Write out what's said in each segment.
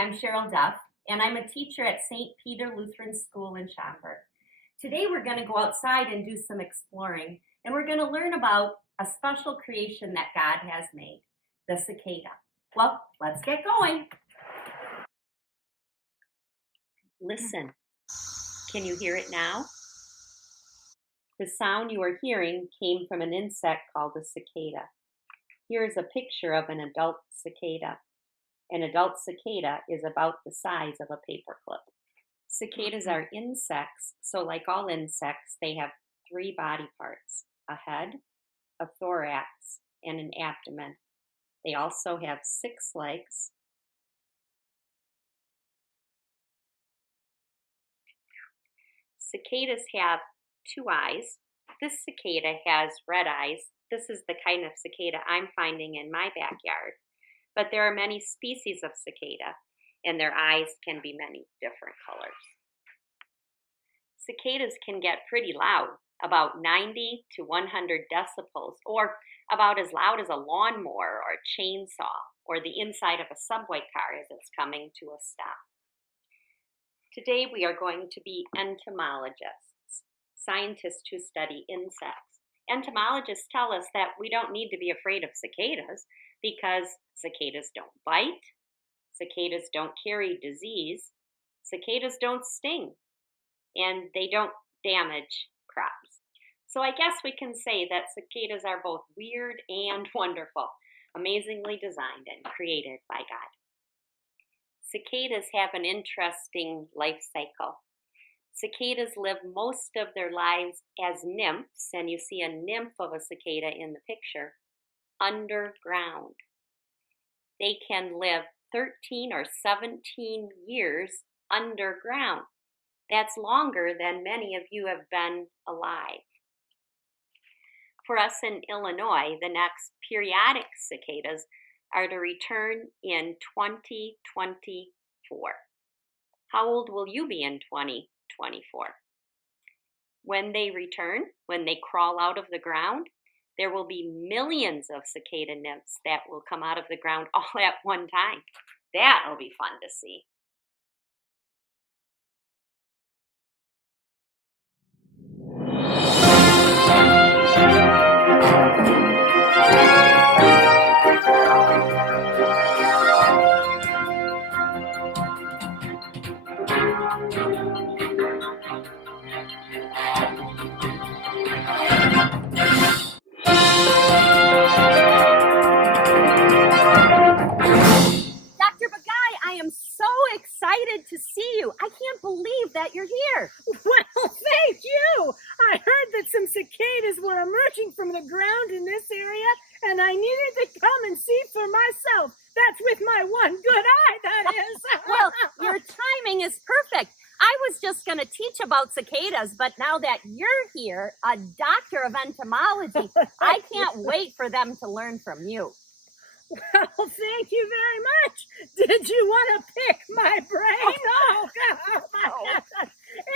I'm Cheryl Duff, and I'm a teacher at St. Peter Lutheran School in Schaumburg. Today we're going to go outside and do some exploring, and we're going to learn about a special creation that God has made, the cicada. Well, let's get going. Listen. Can you hear it now? The sound you are hearing came from an insect called a cicada. Here is a picture of an adult cicada. An adult cicada is about the size of a paperclip. Cicadas are insects, so like all insects, they have 3 body parts: a head, a thorax, and an abdomen. They also have 6 legs. Cicadas have 2 eyes. This cicada has red eyes. This is the kind of cicada I'm finding in my backyard. But there are many species of cicada, and their eyes can be many different colors. Cicadas can get pretty loud, about 90 to 100 decibels, or about as loud as a lawnmower or a chainsaw, or the inside of a subway car as it's coming to a stop. Today we are going to be entomologists, scientists who study insects. Entomologists tell us that we don't need to be afraid of cicadas because cicadas don't bite, cicadas don't carry disease, cicadas don't sting, and they don't damage crops. So I guess we can say that cicadas are both weird and wonderful, amazingly designed and created by God. Cicadas have an interesting life cycle. Cicadas live most of their lives as nymphs, and you see a nymph of a cicada in the picture, underground. They can live 13 or 17 years underground. That's longer than many of you have been alive. For us in Illinois, the next periodic cicadas are to return in 2024. How old will you be in 2024? When they return, when they crawl out of the ground, there will be millions of cicada nymphs that will come out of the ground all at one time. That'll be fun to see. To see you. I can't believe that you're here. Well, thank you. I heard that some cicadas were emerging from the ground in this area, and I needed to come and see for myself. That's with my one good eye, that is. Well, your timing is perfect. I was just going to teach about cicadas, but now that you're here, a doctor of entomology, I can't wait for them to learn from you. Well, thank you very much. Did you want to pick my brain? Oh, God.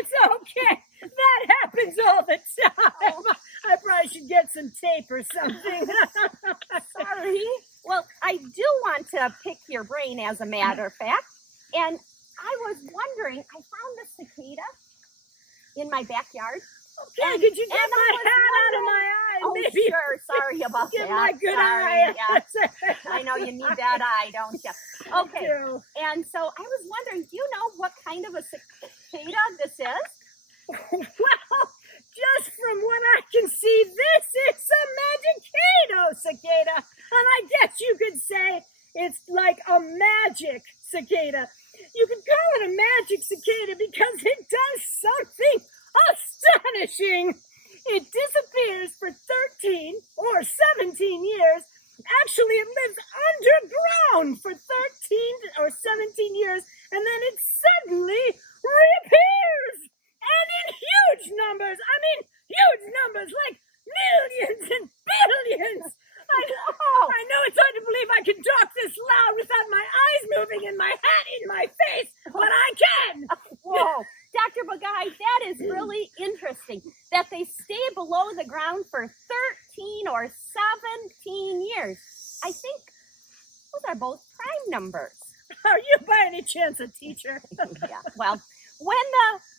It's okay. That happens all the time. I probably should get some tape or something. Sorry. Well, I do want to pick your brain, as a matter of fact. And I was wondering, I found the cicada in my backyard. Okay, could you get my hat out of my eye? Oh, maybe sure. Sorry about get that. my good Sorry. eye. Yeah. I know you need that eye, don't you? Okay. You. And so I was wondering, do you know what kind of a cicada this is? Well, just from what I can see, this is a Magicado cicada. And I guess you could say it's like a magic cicada. You could call it a magic cicada because it does something astonishing. It disappears for 13 or 17 years. Actually, it lives underground for 13 or 17 years, and then it suddenly reappears. And in huge numbers. I mean, huge numbers, like millions and billions. I know it's hard to believe I can talk this loud without my eyes moving and my hat in my face, but I can. Whoa. Dr. Bagai, that is really interesting that they stay below the ground for 13 or 17 years. I think those are both prime numbers. Are you by any chance a teacher? Yeah, well, when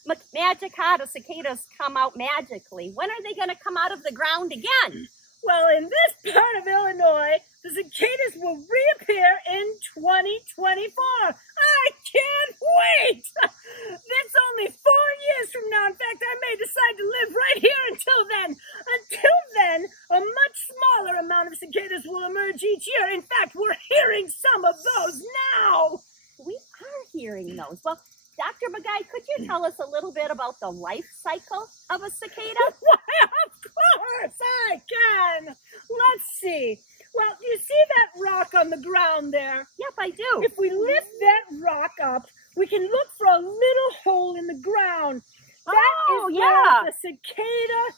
the magicata cicadas come out magically, when are they going to come out of the ground again? Well, in this part of Illinois, the cicadas will reappear in 2024. I can't wait! That's only 4 years from now. In fact, I may decide to live right here until then. Until then, a much smaller amount of cicadas will emerge each year. In fact, we're hearing some of those now. We are hearing those. Well, Dr. Bagay, could you tell us a little bit about the life cycle of a cicada? Why, of course I can. Let's see. Well, you see that rock on the ground there? Yep, I do. If we lift that rock up, we can look for a little hole in the ground. That is where the cicada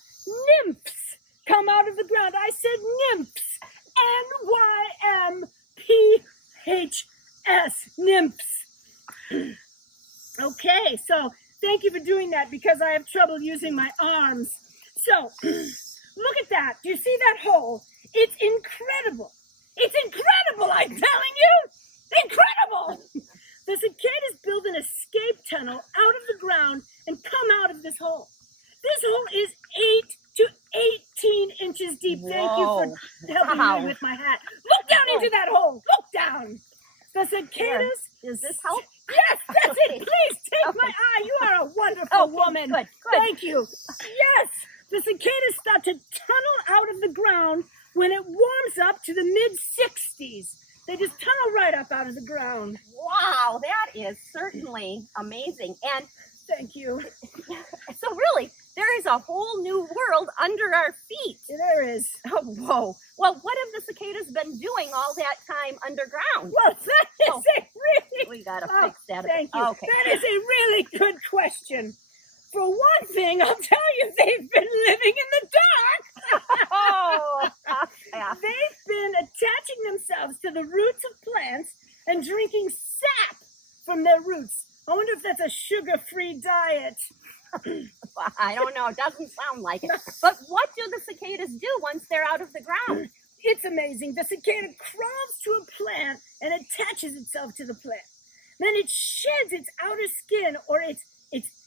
nymphs come out of the ground. I said nymphs. N-Y-M-P-H-S. Nymphs. Okay, so thank you for doing that because I have trouble using my arms. So, look at that. Do you see that hole? It's incredible. It's incredible, I'm telling you. Incredible. The cicadas build an escape tunnel out of the ground and come out of this hole. This hole is 8 to 18 inches deep. Whoa. Thank you for helping me with my hat. Look down into that hole. Look down. The cicadas. Does this help? Yes, that's it. Please take my eye. You are a wonderful woman. Good. Thank you. Yes, the cicadas start to tunnel out of the ground when it warms up to the mid-60s. They just tunnel right up out of the ground. Wow, that is certainly amazing. And thank you. So really, there is a whole new world under our feet. There is. Oh, whoa. Well, what have the cicadas been doing all that time underground? Well, that is a really... We got to fix that. Thank you. Okay. That is a really good question. For one thing, I'll tell you, they've been living in the dark. Oh, yeah. They've been attaching themselves to the roots of plants and drinking sap from their roots. I wonder if that's a sugar-free diet. I don't know. It doesn't sound like it. But what do the cicadas do once they're out of the ground? It's amazing. The cicada crawls to a plant and attaches itself to the plant. Then it sheds its outer skin or its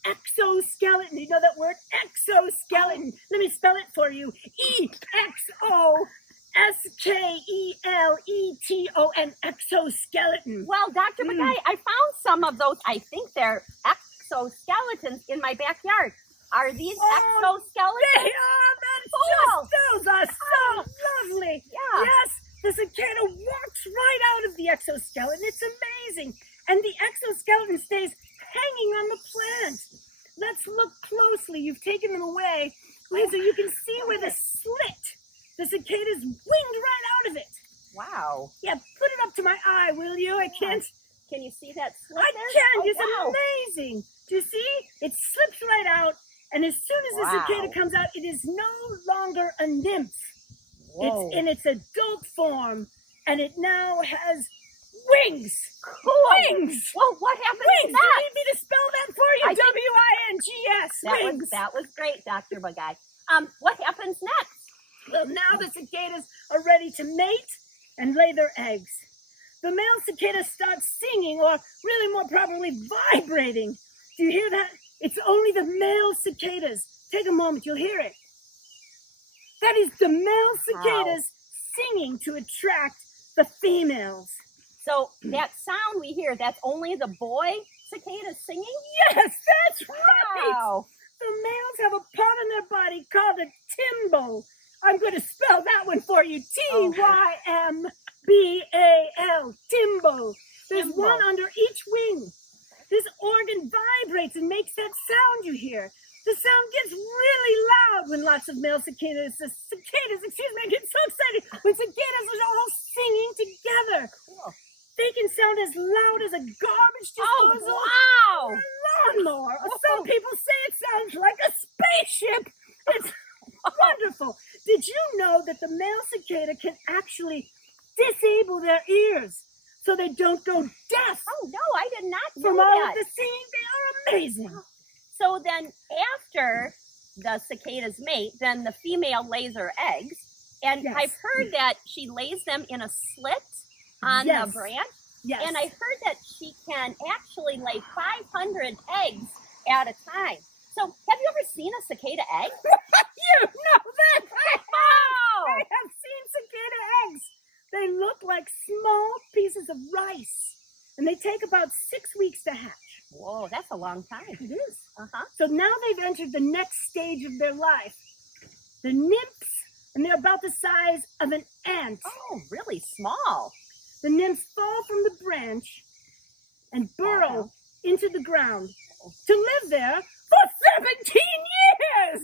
exoskeleton. You know that word? Exoskeleton. Let me spell it for you. E-X-O-S-K-E-L-E-T-O-N. Exoskeleton. Well, Dr. Bagay, I found some of those. I think they're exoskeletons in my backyard. Are these exoskeletons? They are. Those are so lovely. Yeah. Yes, the cicada walks right out of the exoskeleton. It's amazing. And the exoskeleton stays hanging on the plant. Let's look closely. You've taken them away. Lisa, you can see where the slit. The cicada's winged right out of it. Wow. Yeah, put it up to my eye, will you? I can't. Can you see that slit? I can. It's amazing. Do you see? It slips right out. And as soon as the cicada comes out, it is no longer a nymph. Whoa. It's in its adult form. And it now has wings. Cool. Wings. Well, what happens Wings. next? Do you need me to spell that for you? I think- W-I-N-G-S. Wings. That was great, Dr. Bagay. What happens next? Well, now the cicadas are ready to mate and lay their eggs. The male cicada starts singing, or really more properly, vibrating. Do you hear that? It's only the male cicadas. Take a moment, you'll hear it. That is the male cicadas singing to attract the females. So that sound we hear, that's only the boy cicadas singing? Yes, that's right. Wow. The males have a part on their body called a timbo. I'm going to spell that one for you. T-Y-M-B-A-L. Timbo. There's Timbo. one under each wing. This organ vibrates and makes that sound you hear. The sound gets really loud when lots of male cicadas, I get so excited when cicadas are all singing together. Cool. They can sound as loud as a garbage disposal wow. or a lawnmower. Some people say it sounds like a spaceship. It's wonderful. Did you know that the male cicada can actually disable their ears so they don't go deaf? Oh, no, I did not know From all that. of the singing, they are amazing. So then after the cicadas mate, then the female lays her eggs. And Yes. I've heard that she lays them in a slit on Yes. the branch. Yes. And I heard that she can actually lay 500 eggs at a time. So, have you ever seen a cicada egg? You know that Wow! I have seen cicada eggs. They look like small pieces of rice, and they take about 6 weeks to hatch. Whoa, that's a long time. It is. Uh-huh. So now they've entered the next stage of their life. The nymphs, and they're about the size of an ant. Oh, really small. The nymphs fall from the branch and burrow into the ground to live there for 17 years.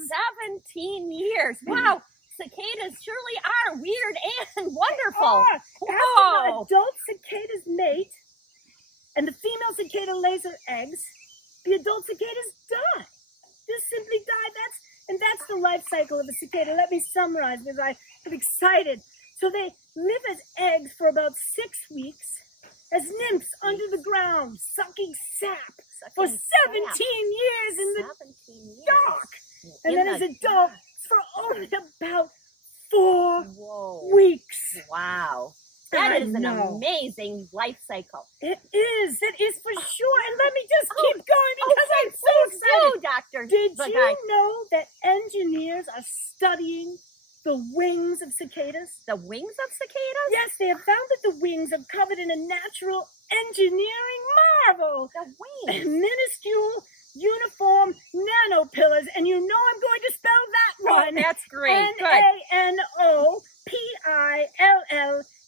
17 years. Wow. Cicadas surely are weird and wonderful. After the Whoa. adult cicadas mate and the female cicada lays her eggs, the adult cicadas die. Just simply die. That's the life cycle of a cicada. Let me summarize because I am excited. So they live as eggs for about 6 weeks as nymphs under the ground, sucking sap for 17 years in the 17 years. dark. And In then the as adults for only about 4 Whoa. weeks. Wow. I That is an know. amazing life cycle. It is for sure. And let me just Oh, keep going because I'm so Please excited. do, Doctor. Did Buckeye. you know that engineers are studying the wings of cicadas? The wings of cicadas? Yes, they have found that the wings are covered in a natural engineering marvel. The wings. Minuscule, uniform nanopillars. And you know I'm going to spell that Oh, one. that's great. Good.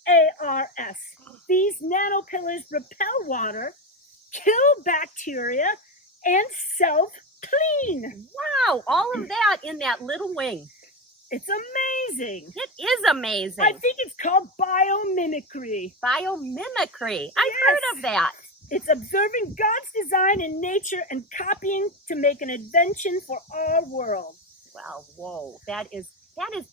NANOPILLARS. These nanopillars repel water, kill bacteria, and self-clean. Wow. All of that in that little wing. It's amazing. It is amazing. I think it's called biomimicry. Biomimicry. I've Yes. heard of that. It's observing God's design in nature and copying to make an invention for our world. Well, whoa. That is,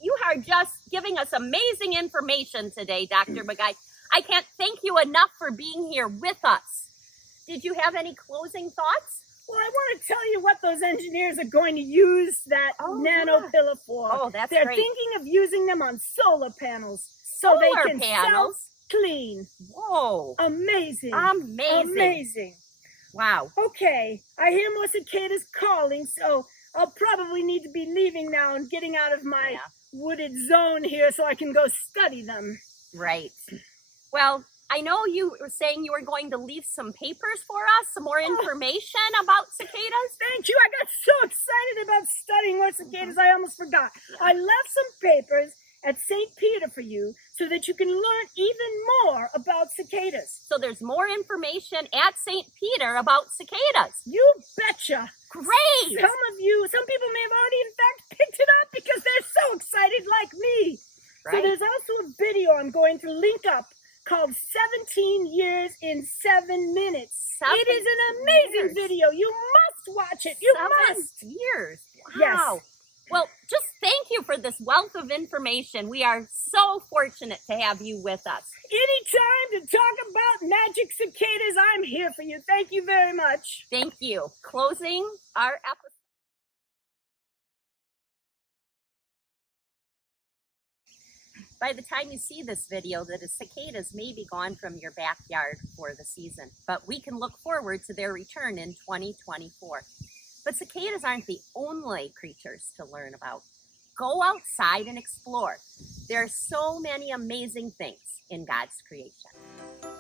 you are just giving us amazing information today, Dr. Buckeye. I can't thank you enough for being here with us. Did you have any closing thoughts? Well, I want to tell you what those engineers are going to use that nanopillar for. Oh, that's They're great. thinking of using them on solar panels so they Solar can panels? self-clean. Whoa. Amazing. Amazing. Amazing. Wow. Okay, I hear more cicadas calling, so I'll probably need to be leaving now and getting out of my Yeah. wooded zone here so I can go study them. Right. Well, I know you were saying you were going to leave some papers for us, some more information about cicadas. Thank you. I got so excited about studying more cicadas, I almost forgot. I left some papers at St. Peter for you so that you can learn even more about cicadas. So there's more information at St. Peter about cicadas. You betcha. Great. Some people may have already in fact picked it up because they're so excited like me. So Right. there's also a video I'm going to link up called 17 Years in 7 Minutes. It is an amazing 17 years. video. You must watch it. You 7 must. years. Yes. Wow. Well, just thank you for this wealth of information. We are so fortunate to have you with us. Anytime to talk about magic cicadas, I'm here for you. Thank you very much. Thank you. Closing our episode. By the time you see this video, the cicadas may be gone from your backyard for the season, but we can look forward to their return in 2024. But cicadas aren't the only creatures to learn about. Go outside and explore. There are so many amazing things in God's creation.